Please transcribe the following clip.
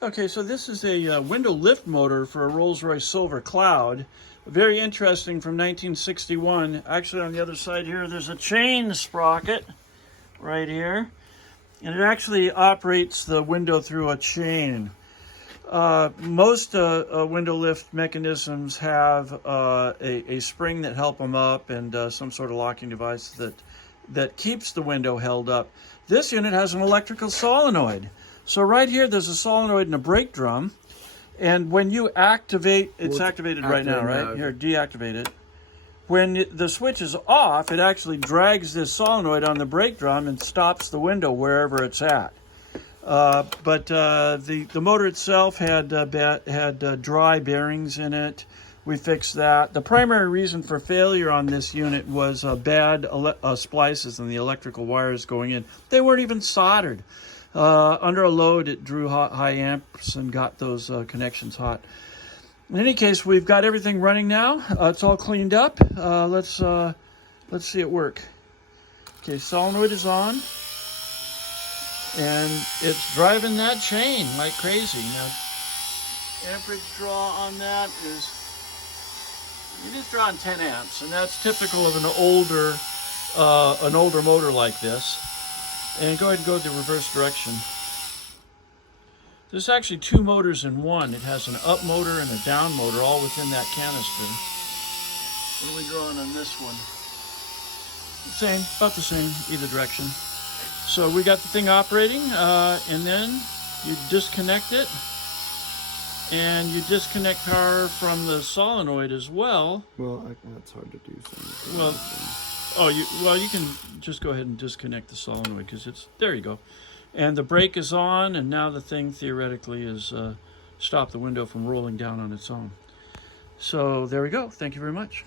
Okay, so this is a window lift motor for a Rolls-Royce Silver Cloud. Very interesting, from 1961. Actually, on the other side here, there's a chain sprocket right here. And it actually operates the window through a chain. Most window lift mechanisms have a spring that help them up and some sort of locking device that keeps the window held up. This unit has an electrical solenoid. So right here, there's a solenoid and a brake drum. And when you activate, it's activated right now, right? Here, deactivate it. When the switch is off, it actually drags this solenoid on the brake drum and stops the window wherever it's at. But the motor itself had dry bearings in it. We fixed that. The primary reason for failure on this unit was bad splices in the electrical wires going in. They weren't even soldered. Under a load, it drew high amps and got those connections hot. In any case, we've got everything running now. It's all cleaned up. Let's see it work. Okay, solenoid is on. And it's driving that chain like crazy. Now, amperage draw on that is, it is drawing 10 amps, and that's typical of an older motor like this. And go ahead and go the reverse direction. There's actually two motors in one. It has an up motor and a down motor all within that canister. What are we drawing on this one? Same, about the same, either direction. So we got the thing operating, and then you disconnect it, and you disconnect power from the solenoid as well. Well, that's hard to do. Well, you can just go ahead and disconnect the solenoid because it's, there you go. And the brake is on, and now the thing theoretically is stopped the window from rolling down on its own. So there we go. Thank you very much.